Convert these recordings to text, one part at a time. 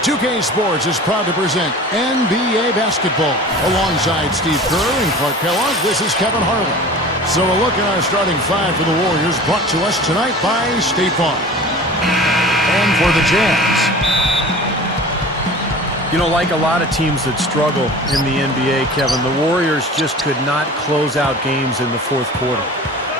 2K Sports is proud to present NBA basketball. Alongside Steve Kerr and Clark Kellogg, this is Kevin Harlan. So a look at our starting five for the Warriors, brought to us tonight by State Farm. And for the Jazz. You know, like a lot of teams that struggle in the NBA, Kevin, the Warriors just could not close out games in the fourth quarter.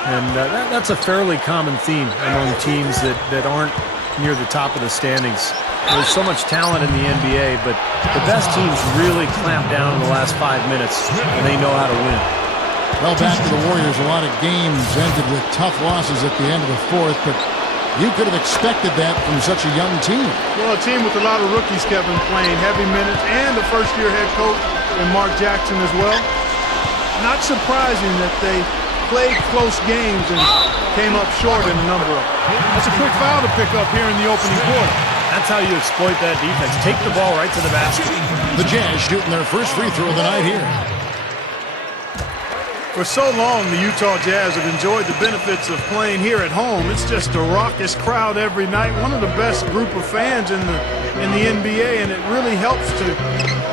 And that's a fairly common theme among teams that aren't near the top of the standings. There's so much talent in the NBA, but the best teams really clamp down in the last 5 minutes, and they know how to win. Well, back to the Warriors, a lot of games ended with tough losses at the end of the fourth, but you could have expected that from such a young team. Well, a team with a lot of rookies, Kevin, playing heavy minutes, and a first-year head coach in Mark Jackson as well. Not surprising that they played close games and came up short in a number of them. That's a quick foul to pick up here in the opening quarter. That's how you exploit that defense. Take the ball right to the basket. The Jazz shooting their first free throw of the night here. For so long, the Utah Jazz have enjoyed the benefits of playing here at home. It's just a raucous crowd every night. One of the best group of fans in the NBA, and it really helps to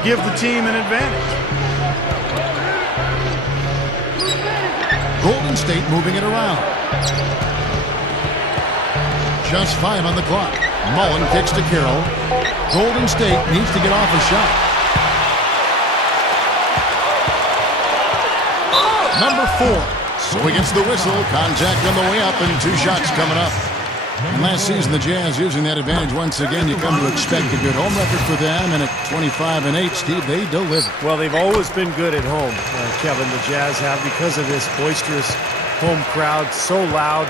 give the team an advantage. Golden State moving it around. Just 5 on the clock. Mullen kicks to Carroll. Golden State needs to get off a shot. Number 4. So against the whistle, contact on the way up, and 2 shots coming up. And last season, the Jazz using that advantage once again. You come to expect a good home record for them, and at 25-8, Steve, they deliver. Well, they've always been good at home, Kevin, the Jazz have, because of this boisterous home crowd, so loud,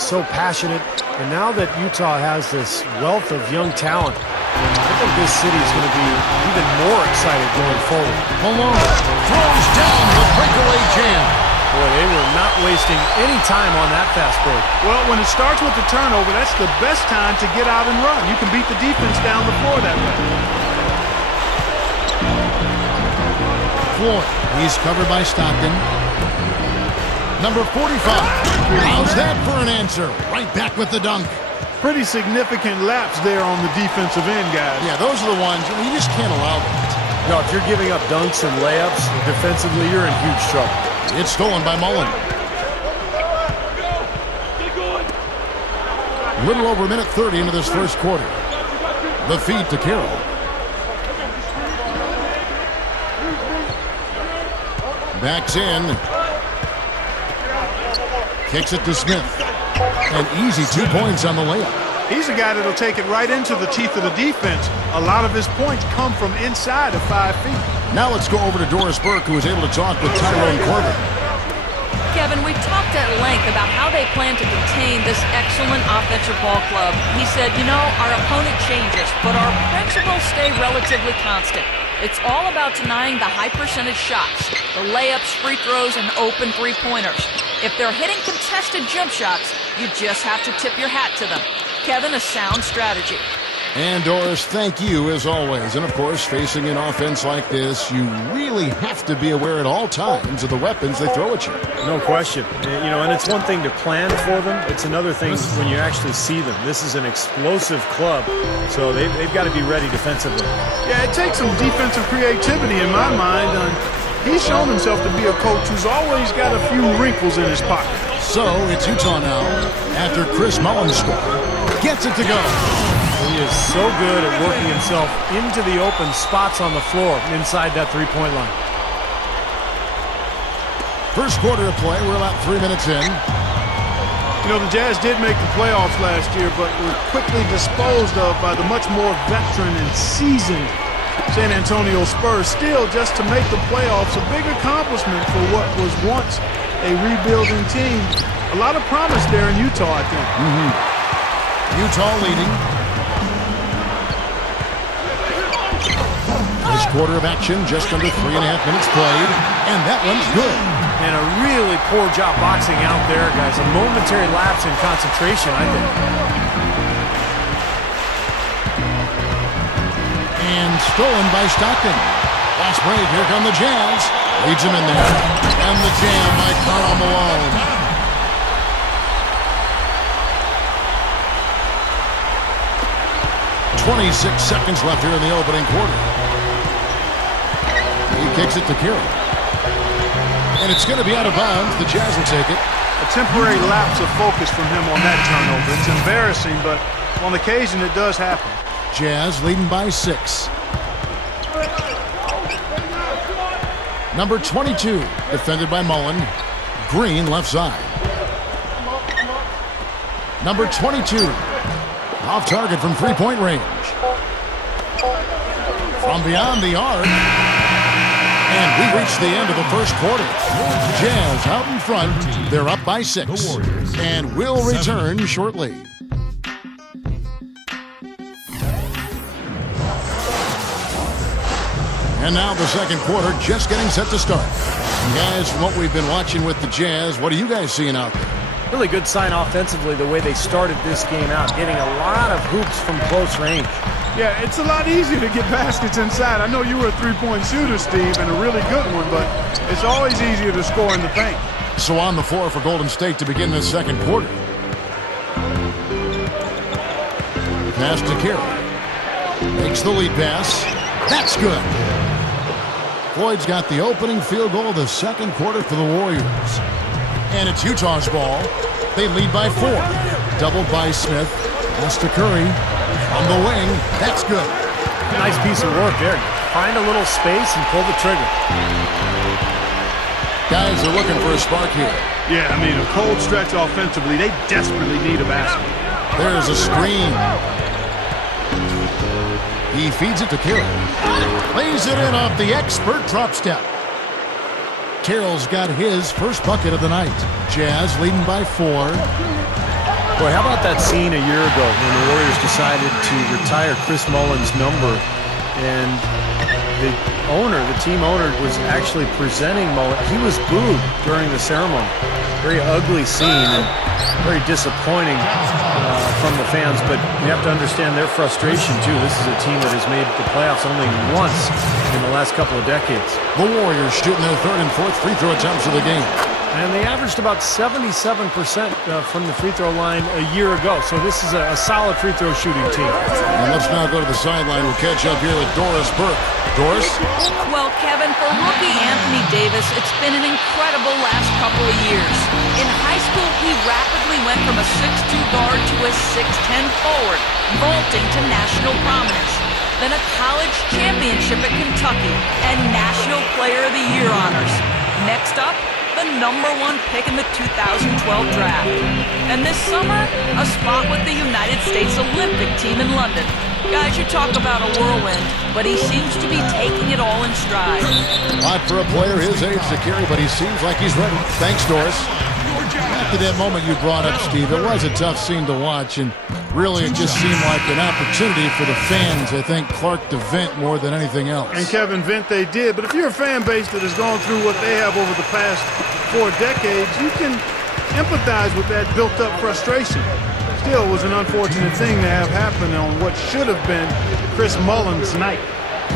so passionate. And now that Utah has this wealth of young talent, I think this city is going to be even more excited going forward. Malone throws down the breakaway jam. Boy, they were not wasting any time on that fast break. Well, when it starts with the turnover, that's the best time to get out and run. You can beat the defense down the floor that way. Floyd, he's covered by Stockton. Number 45. How's that for an answer? Right back with the dunk. Pretty significant laps there on the defensive end, guys. Yeah, those are the ones you just can't allow that. No, if you're giving up dunks and layups defensively, you're in huge trouble. It's stolen by Mullen. A little over a minute 30 into this first quarter. The feed to Carroll. Backs in. Kicks it to Smith. An easy 2 points on the layup. He's a guy that'll take it right into the teeth of the defense. A lot of his points come from inside of 5 feet. Now let's go over to Doris Burke, who was able to talk with Tyrone Corbin. Kevin, we talked at length about how they plan to contain this excellent offensive ball club. He said, you know, our opponent changes, but our principles stay relatively constant. It's all about denying the high percentage shots, the layups, free throws, and open three-pointers. If they're hitting contested jump shots, you just have to tip your hat to them. Kevin, a sound strategy. And Doris, thank you as always. And of course, facing an offense like this, you really have to be aware at all times of the weapons they throw at you. No question. You know, and it's one thing to plan for them. It's another thing when you actually see them. This is an explosive club, so they've got to be ready defensively. Yeah, it takes some defensive creativity in my mind. He's shown himself to be a coach who's always got a few wrinkles in his pocket. So it's Utah now after Chris Mullen scored. Gets it to go. He is so good at working himself into the open spots on the floor inside that three-point line. First quarter of play, we're about 3 minutes in. You know, the Jazz did make the playoffs last year, but were quickly disposed of by the much more veteran and seasoned San Antonio Spurs. Still, just to make the playoffs, a big accomplishment for what was once a rebuilding team. A lot of promise there in Utah, I think. Utah leading. This quarter of action, just under 3.5 minutes played, and that one's good. And a really poor job boxing out there, guys. A momentary lapse in concentration, I think. And stolen by Stockton. Last break, here come the Jazz. Leads him in there. And the jam by Karl Malone. 26 seconds left here in the opening quarter. He kicks it to Carey. And it's going to be out of bounds. The Jazz will take it. A temporary lapse of focus from him on that turnover. It's embarrassing, but on occasion it does happen. Jazz leading by 6. Number 22, defended by Mullen. Green left side. Number 22, off target from three-point range. From beyond the arc. And we reach the end of the first quarter. Jazz out in front. They're up by 6. And will return shortly. And now the second quarter just getting set to start. And guys, from what we've been watching with the Jazz, what are you guys seeing out there? Really good sign offensively the way they started this game out, getting a lot of hoops from close range. Yeah, it's a lot easier to get baskets inside. I know you were a three-point shooter, Steve, and a really good one, but it's always easier to score in the paint. So on the floor for Golden State to begin this second quarter. Pass to Carey. Makes the lead pass. That's good. Floyd's got the opening field goal of the second quarter for the Warriors. And it's Utah's ball. They lead by 4. Doubled by Smith. Pass to Curry. On the wing. That's good. Nice piece of work there. Find a little space and pull the trigger. Guys are looking for a spark here. Yeah, I mean, a cold stretch offensively. They desperately need a basket. There's a screen. He feeds it to Carroll. Lays it in off the expert drop step. Carroll's got his first bucket of the night. Jazz leading by 4. Boy, how about that scene a year ago when the Warriors decided to retire Chris Mullen's number, and the team owner, was actually presenting Mullen. He was booed during the ceremony. Very ugly scene and very disappointing from the fans, but you have to understand their frustration too. This is a team that has made the playoffs only once in the last couple of decades. The Warriors shooting their third and fourth free throw attempts of the game. And they averaged about 77% from the free throw line a year ago. So this is a solid free throw shooting team. And let's now go to the sideline. We'll catch up here with Doris Burke. Doris? Well, Kevin, for rookie Anthony Davis, it's been an incredible last couple of years. In high school, he rapidly went from a 6'2 guard to a 6'10 forward, vaulting to national prominence. Then a college championship at Kentucky and National Player of the Year honors. Next up, the #1 pick in the 2012 draft. And this summer, a spot with the United States Olympic team in London. Guys, you talk about a whirlwind, but he seems to be taking it all in stride. Not for a player his age to carry, but he seems like he's ready. Thanks, Doris. After that moment you brought up, Steve, it was a tough scene to watch, and really it just seemed like an opportunity for the fans, I think, Clark to vent more than anything else. And Kevin, vent they did, but if you're a fan base that has gone through what they have over the past 4 decades, you can empathize with that built-up frustration. Still, it was an unfortunate thing to have happen on what should have been Chris Mullen's night.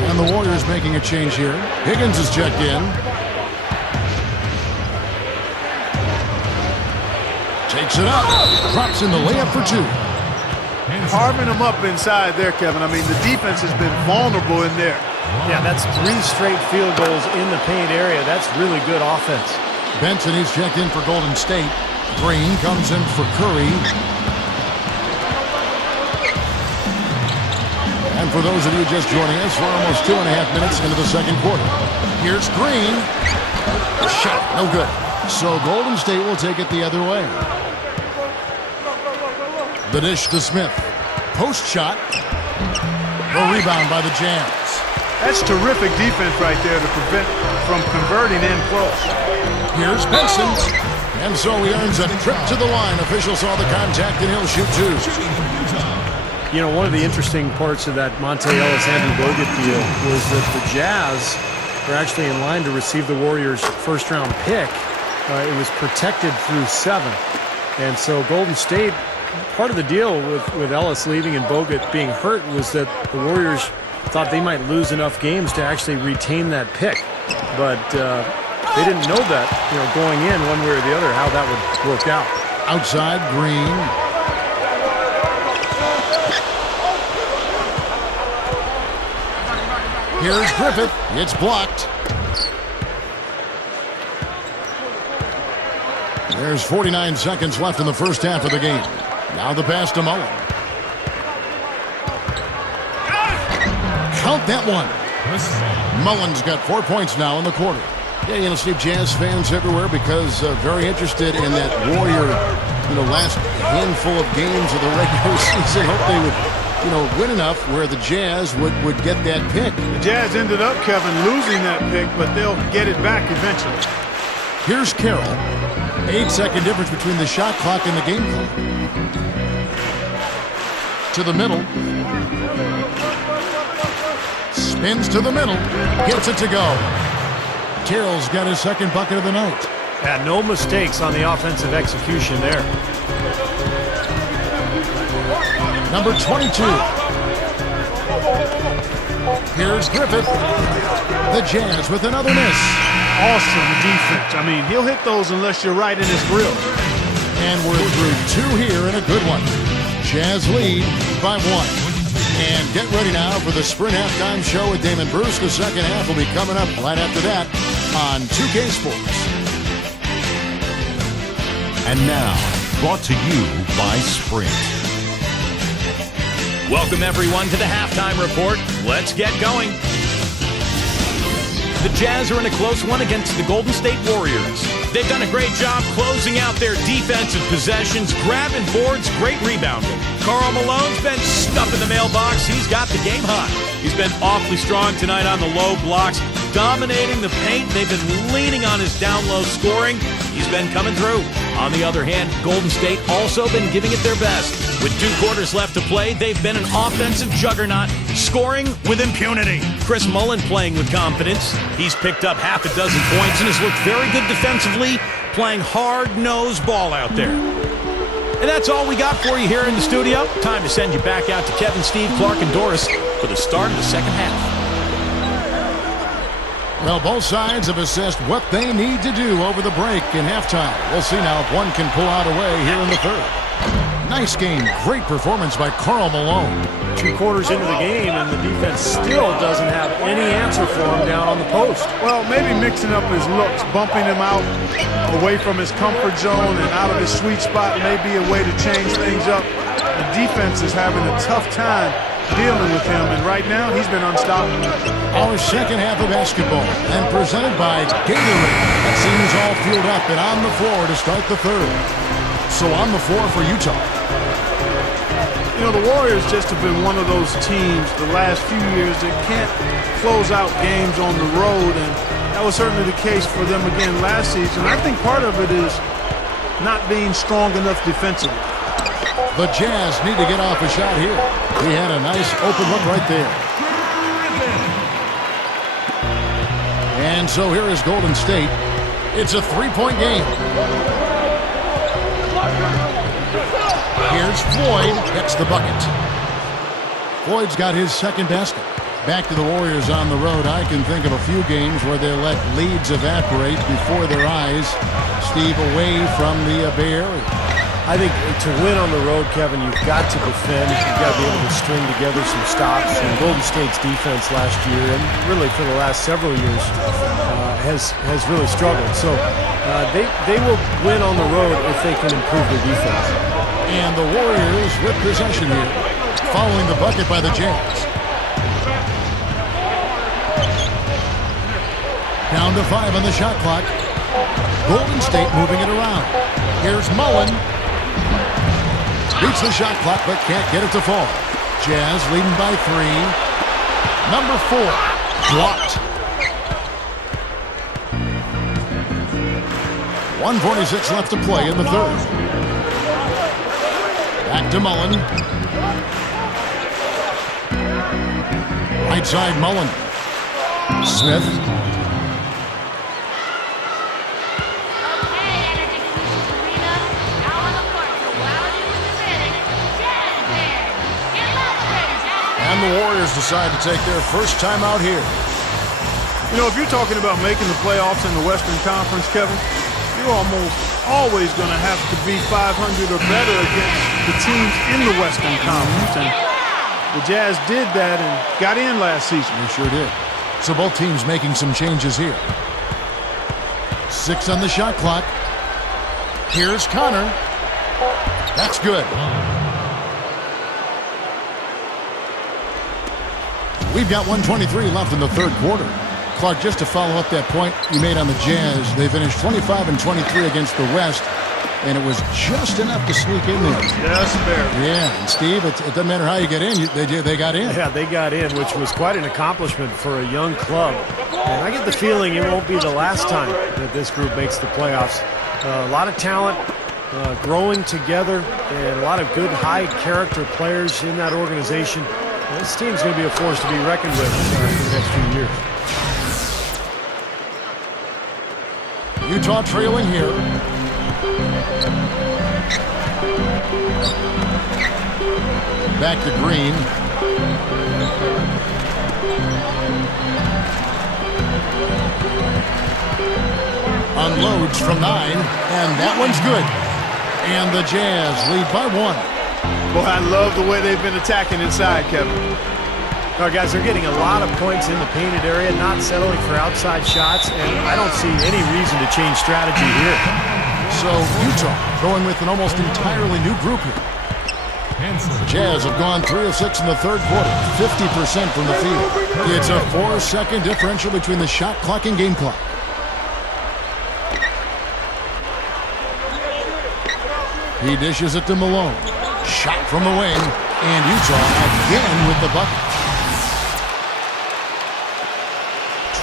And the Warriors making a change here. Higgins is checked in. Takes it up. Drops in the layup for 2. Carving them up inside there, Kevin. I mean, the defense has been vulnerable in there. Yeah, that's 3 straight field goals in the paint area. That's really good offense. Benson is checked in for Golden State. Green comes in for Curry. And for those of you just joining us, we're almost 2.5 minutes into the second quarter. Here's Green. Shot, no good. So Golden State will take it the other way. The dish to Smith. Post shot. The rebound by the Jazz. That's terrific defense right there to prevent from converting in close. Here's Benson. And so he earns a trip to the line. Official saw the contact and he'll shoot 2. You know, one of the interesting parts of that Monte Ellis-Andrew Bogut deal was that the Jazz were actually in line to receive the Warriors' first-round pick. It was protected through 7. And so Golden State, part of the deal with Ellis leaving and Bogut being hurt was that the Warriors thought they might lose enough games to actually retain that pick. But they didn't know that, going in one way or the other, how that would work out. Outside, Green. Here's Griffith. It's blocked. There's 49 seconds left in the first half of the game. Now the pass to Mullen. Count that one. Mullen's got 4 points now in the quarter. Yeah, you know, Steve, Jazz fans everywhere because very interested in that Warrior, last handful of games of the regular season. Hope they would, win enough where the Jazz would get that pick. The Jazz ended up, Kevin, losing that pick, but they'll get it back eventually. Here's Carroll. 8-second difference between the shot clock and the game clock. To the middle. Spins to the middle. Gets it to go. Carroll's got his second bucket of the night. Yeah, no mistakes on the offensive execution there. Number 22. Here's Griffith. The Jazz with another miss. Awesome defense. I mean, he'll hit those unless you're right in his grill. And we're through 2 here and a good one. Jazz lead by 1. And get ready now for the Sprint Halftime Show with Damon Bruce. The second half will be coming up right after that on 2K Sports. And now, brought to you by Sprint. Welcome, everyone, to the Halftime Report. Let's get going. The Jazz are in a close one against the Golden State Warriors. They've done a great job closing out their defensive possessions, grabbing boards, great rebounding. Karl Malone's been stuffing the mailbox. He's got the game hot. He's been awfully strong tonight on the low blocks, dominating the paint. They've been leaning on his down-low scoring. He's been coming through. On the other hand, Golden State also been giving it their best. With 2 quarters left to play, they've been an offensive juggernaut, scoring with impunity. Chris Mullin playing with confidence. He's picked up half a dozen points and has looked very good defensively, playing hard-nosed ball out there. And that's all we got for you here in the studio. Time to send you back out to Kevin, Steve, Clark, and Doris for the start of the second half. Well, both sides have assessed what they need to do over the break in halftime. We'll see now if one can pull out a way here in the third. Nice game. Great performance by Karl Malone. 2 quarters into the game, and the defense still doesn't have any answer for him down on the post. Well, maybe mixing up his looks, bumping him out away from his comfort zone and out of his sweet spot may be a way to change things up. The defense is having a tough time dealing with him, and right now he's been unstoppable. Our second half of basketball, and presented by Gatorade. That seems all fueled up and on the floor to start the third. So on the floor for Utah. You know, the Warriors just have been one of those teams the last few years that can't close out games on the road, and that was certainly the case for them again last season. I think part of it is not being strong enough defensively. The Jazz need to get off a shot here. He had a nice open look right there. And so here is Golden State. It's a 3-point game. Here's Floyd. Gets the bucket. Floyd's got his second basket. Back to the Warriors on the road. I can think of a few games where they let leads evaporate before their eyes. Steve, away from the Bay Area. I think to win on the road, Kevin, you've got to defend. You've got to be able to string together some stops. And Golden State's defense last year, and really for the last several years, has really struggled. So they will win on the road if they can improve their defense. And the Warriors with possession here, following the bucket by the Jazz. Down to 5 on the shot clock. Golden State moving it around. Here's Mullen. Beats the shot clock, but can't get it to fall. Jazz leading by 3. Number 4, blocked. 1:46 left to play in the third. Back to Mullen. Right side, Mullen. Smith. And the Warriors decide to take their first time out here. You know, if you're talking about making the playoffs in the Western Conference, Kevin, you're almost always going to have to be 500 or better against the teams in the Western Conference. And the Jazz did that and got in last season. They sure did. So both teams making some changes here. 6 on the shot clock. Here's Connor. That's good. We've got 1:23 left in the third quarter. Clark, just to follow up that point you made on the Jazz, they finished 25-23 against the West, and it was just enough to sneak in there. Just barely. Yeah, and Steve, it doesn't matter how you get in, they got in. Yeah, they got in, which was quite an accomplishment for a young club. And I get the feeling it won't be the last time that this group makes the playoffs. A lot of talent growing together, and a lot of good high-character players in that organization. This team's going to be a force to be reckoned with for the next few years. Utah trailing here. Back to Green. Unloads from 9, and that one's good. And the Jazz lead by 1. Boy, I love the way they've been attacking inside, Kevin. Now, guys, they're getting a lot of points in the painted area, not settling for outside shots, and I don't see any reason to change strategy here. So Utah going with an almost entirely new group here. Jazz have gone 3 of 6 in the third quarter, 50% from the field. It's a 4-second differential between the shot clock and game clock. He dishes it to Malone. Shot from the wing, and Utah again with the bucket.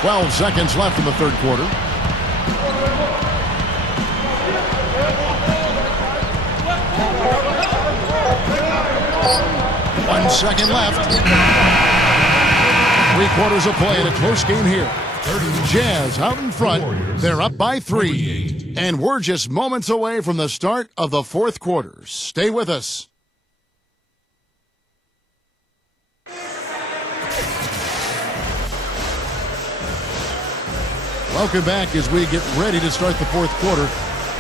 12 seconds left in the third quarter. One second left. 3 quarters of play in a close game here. Jazz out in front. They're up by 3. And we're just moments away from the start of the fourth quarter. Stay with us. Welcome back as we get ready to start the fourth quarter.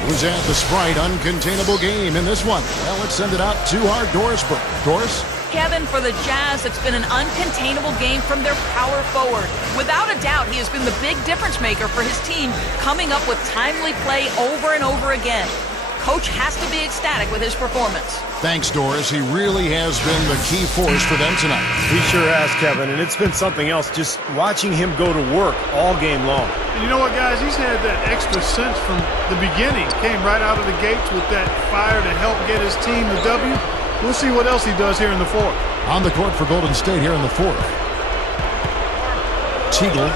Who's at the Sprite uncontainable game in this one? Well, let's send it out to our Doris. Doris? Kevin, for the Jazz, it's been an uncontainable game from their power forward. Without a doubt, he has been the big difference maker for his team, coming up with timely play over and over again. Coach has to be ecstatic with his performance. Thanks, Doris. He really has been the key force for them tonight. He sure has, Kevin, and it's been something else just watching him go to work all game long. And you know what, guys? He's had that extra sense from the beginning. Came right out of the gates with that fire to help get his team the W. We'll see what else he does here in the fourth. On the court for Golden State here in the fourth. Teagle.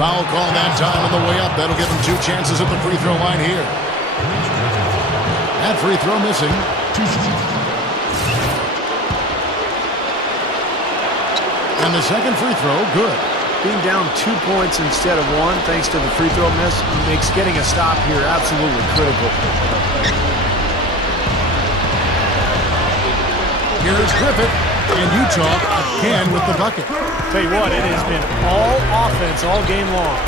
Foul call that time on the way up. That'll give him 2 chances at the free throw line here. That free throw missing. And the second free throw, good. Being down 2 points instead of 1, thanks to the free throw miss, makes getting a stop here absolutely critical. Here's Griffith, and Utah again with the bucket. Tell you what, it has been all offense all game long.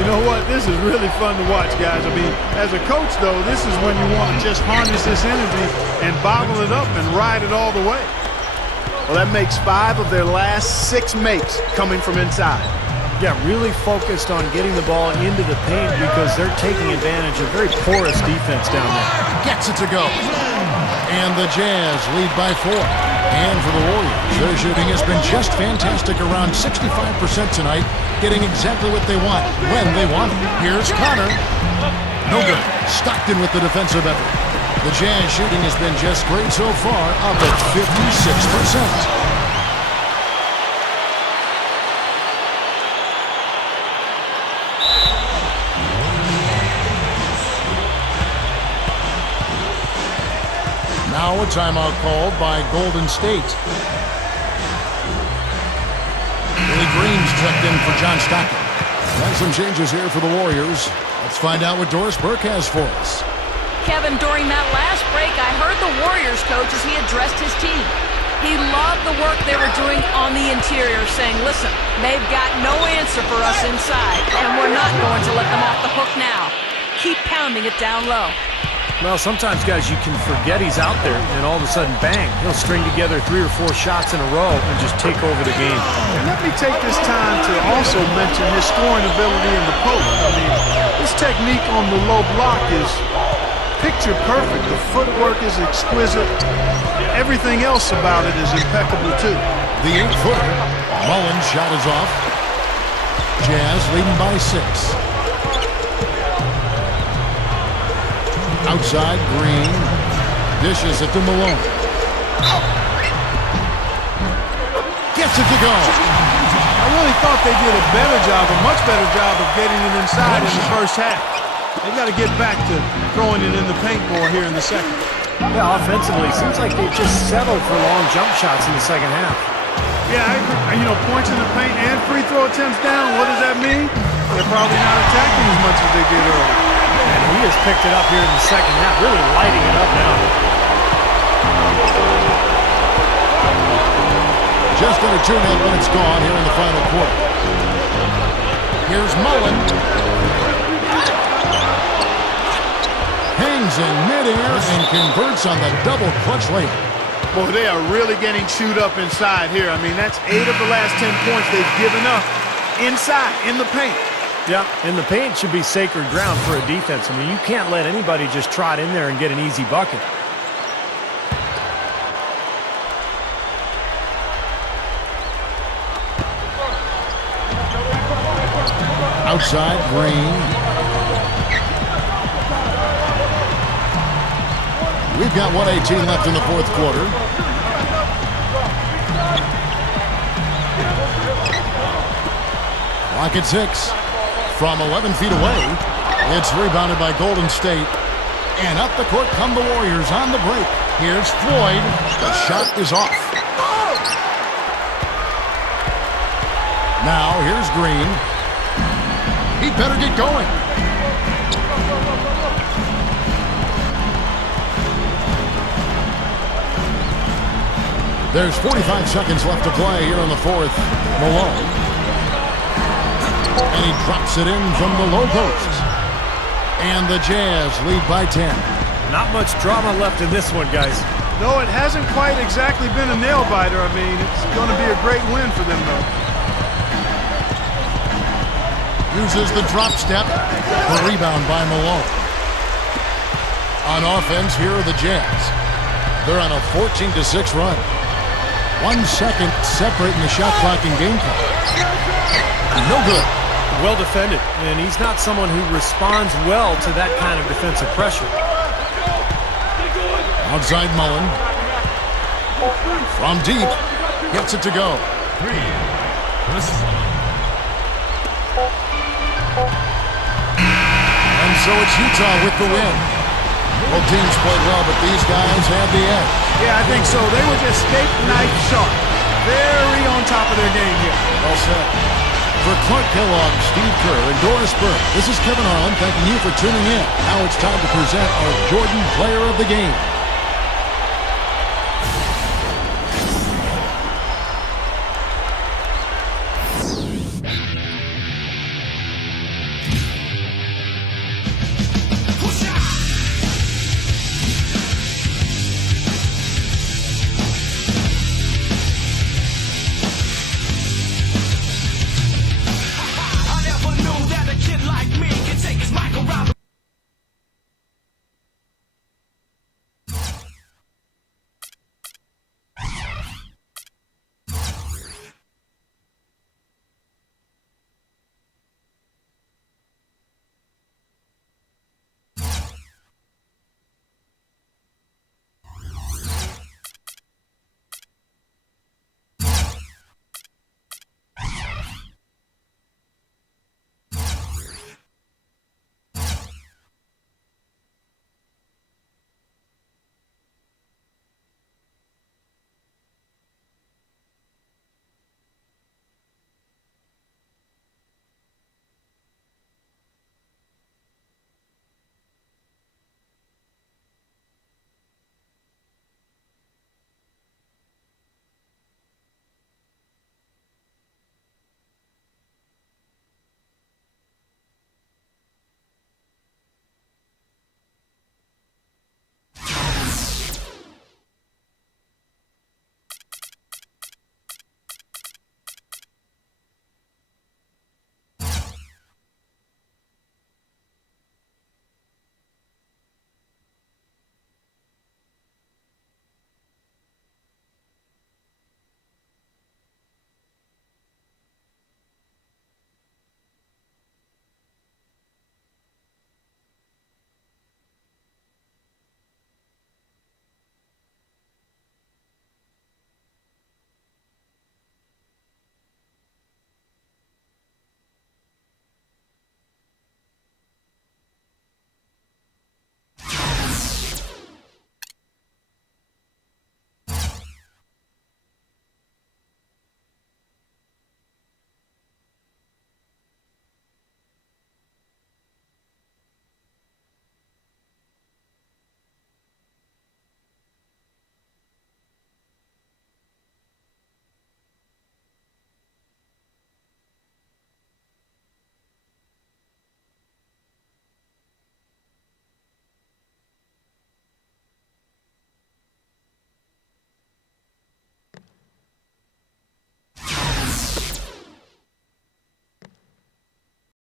You know what? This is really fun to watch, guys. I mean, as a coach, though, this is when you want to just harness this energy and bottle it up and ride it all the way. Well, that makes 5 of their last 6 makes coming from inside. Yeah, really focused on getting the ball into the paint because they're taking advantage of very porous defense down there. Gets it to go. And the Jazz lead by 4. And for the Warriors, their shooting has been just fantastic, around 65% tonight, getting exactly what they want, when they want it. Here's Connor. No good. Stockton with the defensive effort. The Jazz shooting has been just great so far, up at 56%. Now a timeout called by Golden State. Willie Green's checked in for John Stockton. And some changes here for the Warriors. Let's find out what Doris Burke has for us. Kevin, during that last break, I heard the Warriors coach as he addressed his team. He loved the work they were doing on the interior, saying, listen, they've got no answer for us inside, and we're not going to let them off the hook now. Keep pounding it down low. Well, sometimes, guys, you can forget he's out there, and all of a sudden, bang, he'll string together 3 or 4 shots in a row and just take over the game. And let me take this time to also mention his scoring ability in the post. I mean, his technique on the low block is picture perfect. The footwork is exquisite. Everything else about it is impeccable, too. The 8-footer. Mullen's shot is off. Jazz leading by 6. Outside, Green. Dishes it to Malone. Gets it to go. I really thought they did a much better job of getting it inside in the first half. They've got to get back to throwing it in the paint more here in the second. Yeah, offensively, it seems like they just settled for long jump shots in the second half. Yeah, I agree. Points in the paint and free throw attempts down. What does that mean? They're probably not attacking as much as they did earlier. And he has picked it up here in the second half, really lighting it up now. Just under 2.5 minutes gone here in the final quarter. Here's Mullen. Hangs in midair and converts on the double clutch layup. Boy, they are really getting chewed up inside here. I mean, that's 8 of the last 10 points they've given up inside, in the paint. Yeah, and the paint should be sacred ground for a defense. I mean, you can't let anybody just trot in there and get an easy bucket. Outside, Green. We've got 1:18 left in the fourth quarter. Clock at 6. From 11 feet away, it's rebounded by Golden State. And up the court come the Warriors on the break. Here's Floyd. The shot is off. Now here's Green. He'd better get going. There's 45 seconds left to play here in the fourth. Malone. And he drops it in from the low post. And the Jazz lead by 10. Not much drama left in this one, guys. No, it hasn't quite exactly been a nail-biter. I mean, it's going to be a great win for them, though. Uses the drop step. The rebound by Malone. On offense, here are the Jazz. They're on a 14-6 run. 1 second separating the shot clock and game clock. No good. Well defended, and he's not someone who responds well to that kind of defensive pressure. Outside Mullen. From deep. Gets it to go. And so it's Utah with the win. Both teams played well, but these guys had the edge. Yeah, I think so. They were just steak knife sharp. Very on top of their game here. Well said. For Clark Kellogg, Steve Kerr, and Doris Burke, this is Kevin Harlan thanking you for tuning in. Now it's time to present our Jordan Player of the Game.